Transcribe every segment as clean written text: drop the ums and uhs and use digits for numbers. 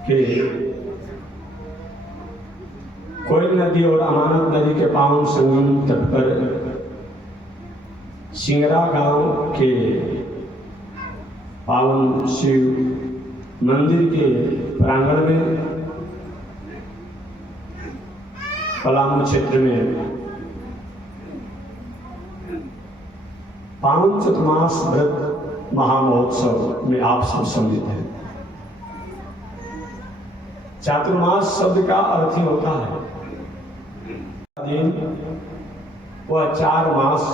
कि कोयल नदी और अमानत नदी के पावन संगम तट पर सिंगरा गांव के पावन शिव मंदिर के प्रांगण में पलामू क्षेत्र में पावन चतुर्मास व्रत महामहोत्सव में आप सब सम्मिलित हैं। चातुर्मास शब्द का अर्थ ही होता है दिन, वह 4 मास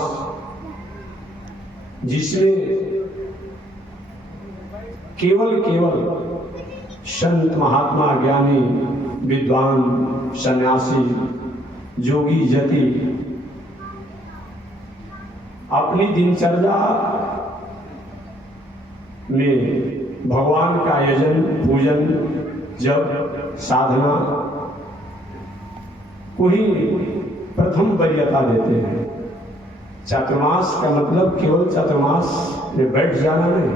जिसमें केवल संत महात्मा ज्ञानी विद्वान सन्यासी जोगी जति अपनी दिनचर्या में भगवान का यजन पूजन जप साधना को ही प्रथम वरीयता देते हैं। चातुर्मास का मतलब केवल चातुर्मास में बैठ जाना नहीं,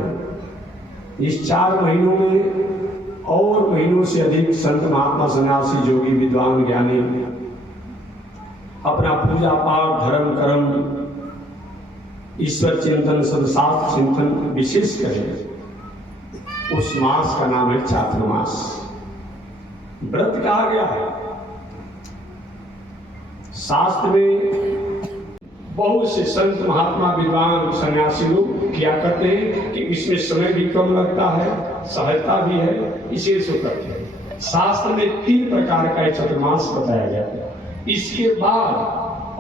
इस 4 महीनों में और महीनों से अधिक संत महात्मा सन्यासी जोगी विद्वान ज्ञानी अपना पूजा पाठ धर्म कर्म ईश्वर चिंतन सदशास्त्र चिंतन विशेष करें। उस मास का नाम है चातुर्मास। व्रत कहा गया है। शास्त्र में बहुत से संत महात्मा विद्वान सन्यासी लोग किया करते हैं कि इसमें समय भी कम लगता है, सहजता भी है, इसे सो करते हैं। शास्त्र में 3 प्रकार का चतुर्मास बताया गया है। इसके बाद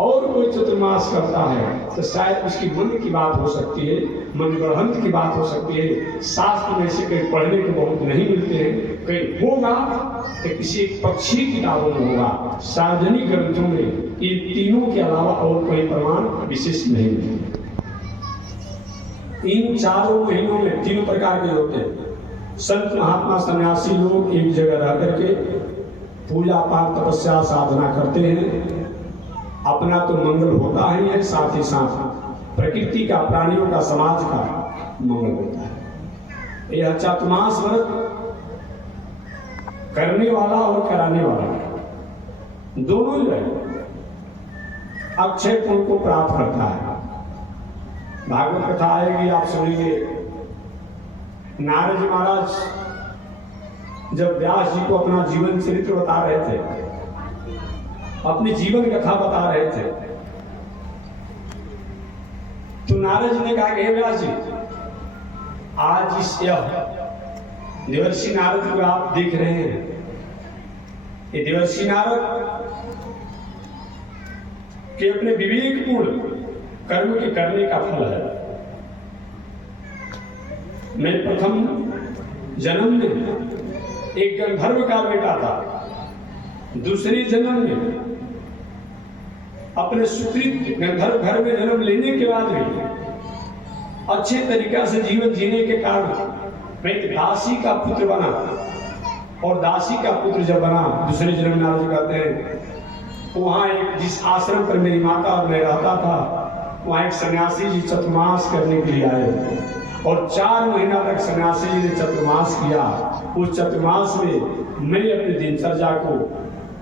और कोई चतुर्मास करता है तो शायद उसकी मन की बात हो सकती है, मन ग्रहंत की बात हो सकती है। शास्त्र में से कहीं पढ़ने को बहुत नहीं मिलते हैं, कहीं होगा तो किसी पक्षी किताबों में होगा। सार्वजनिक ग्रंथों में इन तीनों के अलावा और कोई प्रमाण विशेष नहीं मिलते। इन 4 महीनों में 3 प्रकार के होते हैं। संत महात्मा सन्यासी लोग एक जगह रह करके पूजा पाठ तपस्या साधना करते हैं। अपना तो मंगल होता ही है, साथ ही साथ प्रकृति का प्राणियों का समाज का मंगल होता है। यह चातुर्मास व्रत करने वाला और कराने वाला दोनों जो है अक्षय पुण्य को प्राप्त करता है। भागवत कथा आएगी, आप सुनेंगे। नारद जी महाराज जब व्यास जी को अपना जीवन चरित्र बता रहे थे, अपनी जीवन कथा बता रहे थे, तो नारद जी ने कहा कि हे व्यास जी, आज इस देवर्षि नारद को आप देख रहे हैं, ये देवर्षि नारद के अपने विवेकपूर्ण कर्म के करने का फल है। मैं प्रथम जन्म में एक गंधर्व का बेटा था, दूसरे जन्म में अपने सुकृत गंधर्व घर में जन्म लेने के बाद भी अच्छे तरीका से जीवन जीने के कारण मैं दासी का पुत्र बना, और दासी का पुत्र जब बना दूसरे जन्म में नारद कहते हैं वहां एक जिस आश्रम पर मेरी माता और मैं रहता था, वहां एक सन्यासी जी चतुर्मास करने के लिए आए और 4 महीना तक सन्यासी जी ने चतुर्मास किया। उस चतुर्मास में मैंने अपनी दिनचर्या को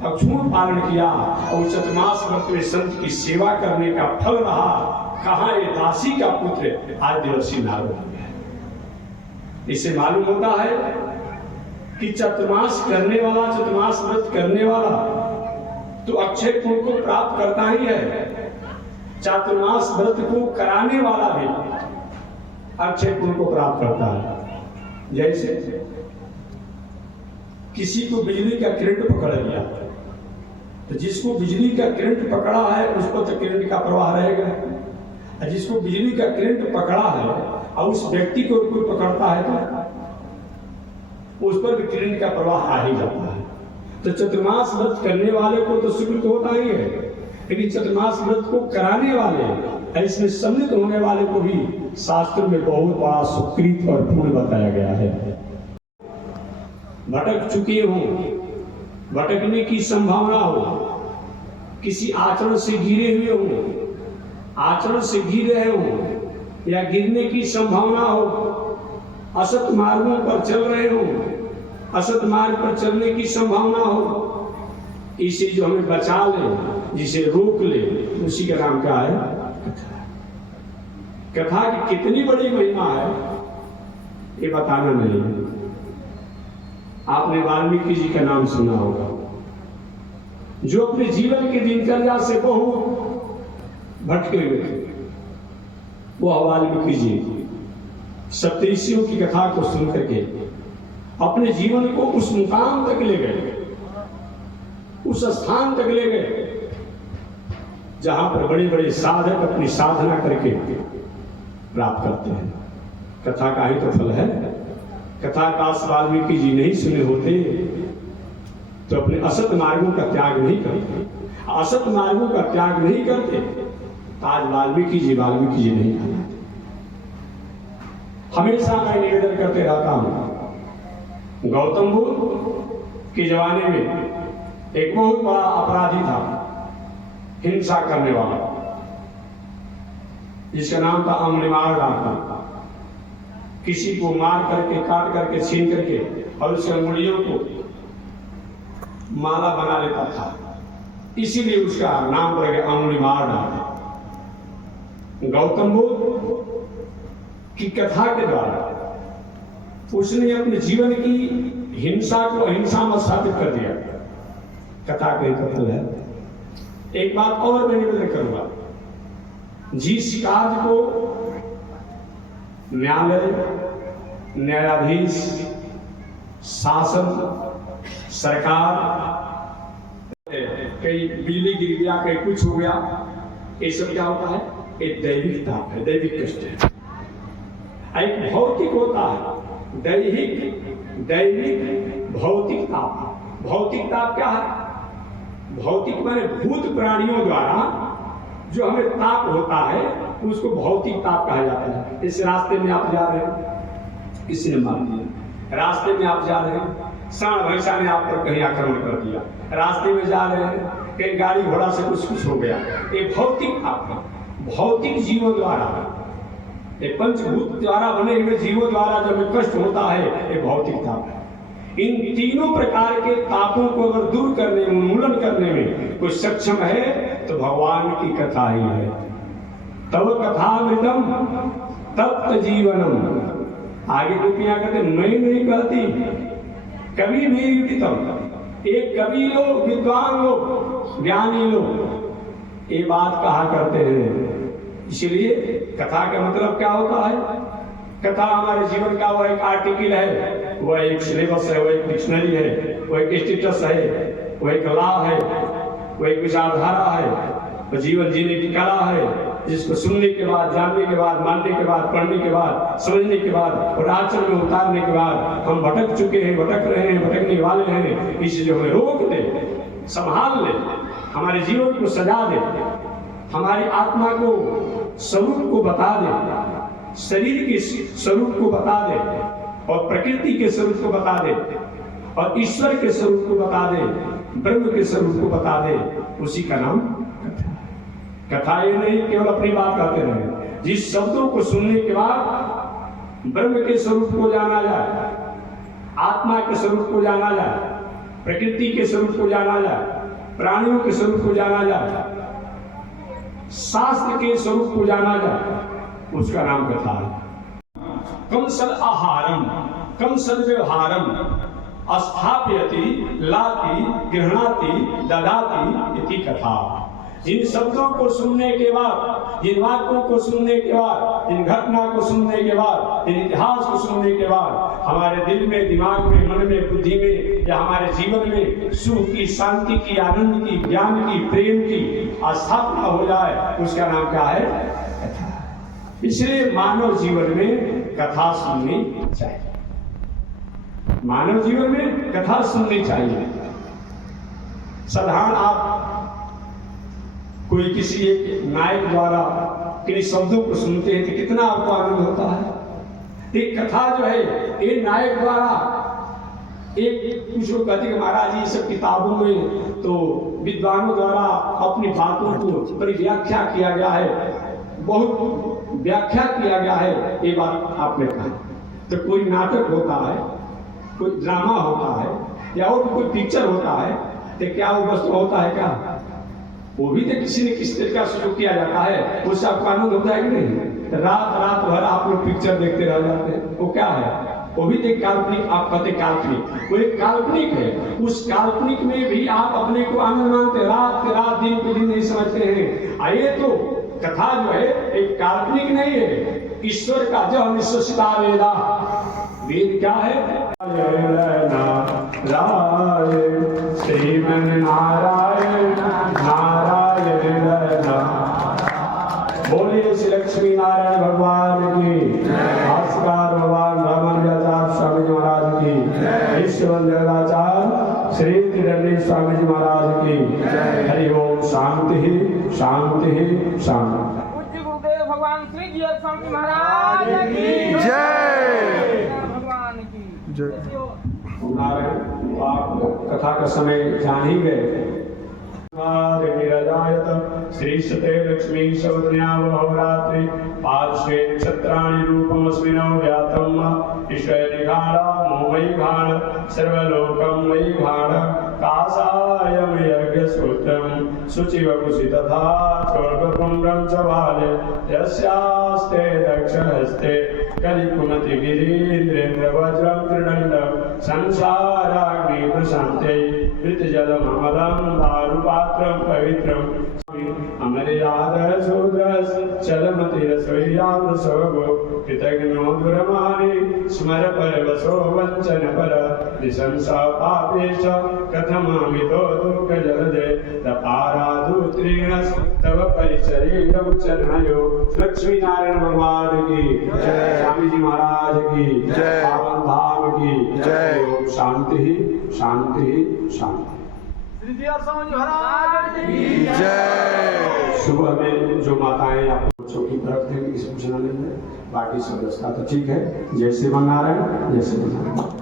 अक्षुण पालन किया और चतुर्मास व्रत में संत की सेवा करने का फल रहा। कहा ये दासी का पुत्र आज देवर्षि नारद हो गया। इससे मालूम होता है कि चतुर्मास करने वाला, चतुर्मास व्रत करने वाला तो अक्षय पुण्य को प्राप्त करता ही है। चातुर्मास व्रत को कराने वाला भी अक्षय पुण्य को प्राप्त करता है। जैसे किसी को बिजली का करंट पकड़ लिया, तो जिसको बिजली का करंट पकड़ा है उसको तो करंट का प्रवाह रहेगा, और जिसको बिजली का करंट पकड़ा है और उस व्यक्ति को कोई पकड़ता है तो उस पर भी करंट का प्रवाह आ ही जाता है। तो चतुर्मास व्रत करने वाले को तो सुकृत होता ही है, लेकिन चतुर्मास व्रत को कराने वाले, इसमें सम्मिलित होने वाले को भी शास्त्र में बहुत बड़ा सुकृत और पुण्य बताया गया है। भटक चुके हो, भटकने की संभावना हो, किसी आचरण से गिरे हुए हो, आचरण से गिर रहे हो या गिरने की संभावना हो, असत मार्गों पर चल रहे हो, असत मार्ग पर चलने की संभावना हो, इसे जो हमें बचा ले, जिसे रोक ले, उसी का नाम क्या है? कथा की कितनी बड़ी महिमा है ये बताना नहीं। आपने वाल्मीकि जी का नाम सुना होगा, जो अपने जीवन की दिनचर्या से बहुत भटके हुए थे। वह वाल्मीकि जी सप्तऋषियों की कथा को सुन करके अपने जीवन को उस मुकाम तक ले गए, उस स्थान तक ले गए जहां पर बड़े बड़े साधक अपनी साधना करके प्राप्त करते हैं। कथा का ही तो फल है। कथा काश वाल्मीकि जी नहीं सुने होते तो अपने असत मार्गों का त्याग नहीं करते, असत मार्गों का त्याग नहीं करते तो आज वाल्मीकि जी नहीं कहलाते। हमेशा मैं निवेदन करते रहता हूं, गौतम बुद्ध के जमाने में एक बहुत बड़ा अपराधी था, हिंसा करने वाला, जिसका नाम था अम्लिमाल डाका। किसी को मार करके, काट करके, छीन करके और उसके अंगुलियों को माला बना लेता था, इसीलिए उसका नाम पड़ गया अम्लिमाल डाका। गौतम बुद्ध की कथा के द्वारा उसने अपने जीवन की हिंसा को अहिंसा में साबित कर दिया। कथा का फल है। एक बात और मैं निवेदन करूंगा, जिस कार्य को न्यायालय, न्यायाधीश, शासन, सरकार, कहीं बिजली गिर गया, कहीं कुछ हो गया, ये सब क्या होता है? एक दैविक ताप है, दैविक कष्ट है। एक भौतिक होता है, दैविक भौतिक ताप। भौतिक ताप क्या है? भौतिक माने भूत प्राणियों द्वारा जो हमें ताप होता है उसको भौतिक ताप कहा जाता है। इस रास्ते में आप जा रहे हैं, किसी ने मार दिया, रास्ते में आप जा रहे हैं, सांड भैंसा ने आप पर कहीं आक्रमण कर दिया, रास्ते में जा रहे हैं, कहीं गाड़ी घोड़ा से कुछ हो गया, ये भौतिक ताप है। भौतिक जीवों द्वारा, ये पंचभूत द्वारा बने हुए जीवों द्वारा जब कष्ट होता है, ये भौतिक ताप है। इन तीनों प्रकार के तापों को अगर दूर करने में, उन्मूलन करने में कोई सक्षम है तो भगवान की कथा ही है। तब कथामृतम तप्त जीवनम। आगे गोपियां कहते मैं नहीं कहती, कवि भी युक्तम, एक कवि लोग, विद्वान लोग, ज्ञानी लोग ये बात कहा करते हैं। इसलिए कथा का मतलब क्या होता है? कथा हमारे जीवन का वो एक आर्टिकल है, वह एक सिलेबस है, वह एक डिक्शनरी है, वह एक स्टेटस है, वह एक लॉ है, वह एक विचारधारा है, वह जीवन जीने की कला है, जिसको सुनने के बाद, जानने के बाद, मानने के बाद, पढ़ने के बाद, समझने के बाद और आचरण में उतारने के बाद हम भटक चुके हैं, भटक रहे हैं, भटकने वाले हैं, इसलिए हमें रोक दे, संभाल ले, हमारे जीवन को सजा दे, हमारी आत्मा को स्वरूप को बता दे, शरीर के स्वरूप को बता दे और प्रकृति के स्वरूप को बता दे और ईश्वर के स्वरूप को बता दे, ब्रह्म के स्वरूप को बता दे, उसी का नाम कथा। कथा ये नहीं केवल अपनी बात कहते रहे, जिस शब्दों को सुनने के बाद ब्रह्म के स्वरूप को जाना जाए, आत्मा के स्वरूप को जाना जाए, प्रकृति के स्वरूप को जाना जाए, प्राणियों के स्वरूप को जाना जाए, शास्त्र के स्वरूप को जाना जाए, उसका नाम कथा है। कंसल आहारम, कंसल व्यवहारम, स्थापयति, लाति, गृह्णाति, ददाति इति कथा। जिन शब्दों को सुनने के बाद, जिन वाक्यों को सुनने के बाद, जिन घटना को सुनने के बाद, जिन इतिहास को सुनने के बाद हमारे दिल में, दिमाग में, मन में, बुद्धि में या हमारे जीवन में सुख की, शांति की, आनंद की, ज्ञान की, प्रेम की स्थापना हो जाए, उसका नाम क्या है? कथा। इसलिए मानव जीवन में कथा सुननी चाहिए, मानव जीवन में कथा सुननी चाहिए। साधारण आप कोई किसी एक नायक द्वारा किन शब्दों को सुनते हैं तो कितना आपको आनंद होता है। एक कथा जो है ये नायक द्वारा, एक कुछ लोग कहते हैं महाराज ये सब किताबों में तो विद्वानों द्वारा अपनी बातों को बड़ी व्याख्या किया गया है, बहुत व्याख्या किया गया है, ये बात आपने कहा। तो कोई नाटक होता है, कोई ड्रामा होता है या और भी कोई पिक्चर होता है तो क्या वो वस्तु होता है क्या? वो भी तो किसी न किसी तरीका से जो किया जाता है उससे आपको आनंद होता है कि नहीं? रात भर आप लोग पिक्चर देखते रह जाते हैं, वो क्या है? वो भी तो काल्पनिक, आप कहते काल्पनिक, वो एक काल्पनिक है। उस काल्पनिक में भी आप अपने को आनंद मानते, रात के रात दिन को दिन नहीं समझते हैं। आइए तो कथा जो है एक काल्पनिक नहीं है, ईश्वर का जो निश्चिता वेदा, वेद क्या है? श्रीमन नारायण नारायण बोलिए श्री लक्ष्मी नारायण भगवान की, भास्कर भगवान रामानुजाचार्य स्वामी जी महाराज की, ईश्वर श्री त्रिदंडी स्वामी जी महाराज की। हरि ओम। शांति शांति शांति। पूज्य गुरुदेव भगवान श्री जी स्वामी महाराज की जय। भगवान की जय। नारायण, आप कथा का समय जान ही गए। श्रीशते लक्ष्मी शवदन्यावहोरात्रि पार्श्वे नक्षत्राणि रूपमस्मिनो व्यातम् ईश्वरिघाण मोमयि घाण सर्वलोकं मयि घाण कासायं यज्ञसूत्रं शुचिवपुषि तथा चोर्गपुण्ड्रं च बाले यस्यास्ते दक्षहस्ते कलिकुमति गिरीन्द्रेन्द्र वज्रं त्रिदण्डं संसाराग्नि प्रशान्त्यै मृतजलममलं दारुपात्रं पवित्रं अमर्याद शूद्रस् चलमतिरसोयामृसोगो कृतघ्नो दुरमानि स्मर परवशो वञ्चन पर निशंसा पापेश कथमामितो दुःखजलदे तपारादुत्रीणस् तव परिचर्यं चरणयो। लक्ष्मी नारायण भगवान की जय, स्वामी जी महाराज की जय, पावन धाम की जय। शांति शांति शांति। श्री जी स्वामी महाराज की जय। सुबह में जो माताएं आपको बच्चों की तरफ देंगी किसी पूछना नहीं है, बाकी सब व्यवस्था तो ठीक है। जय श्री नारायण, जय श्री नारायण।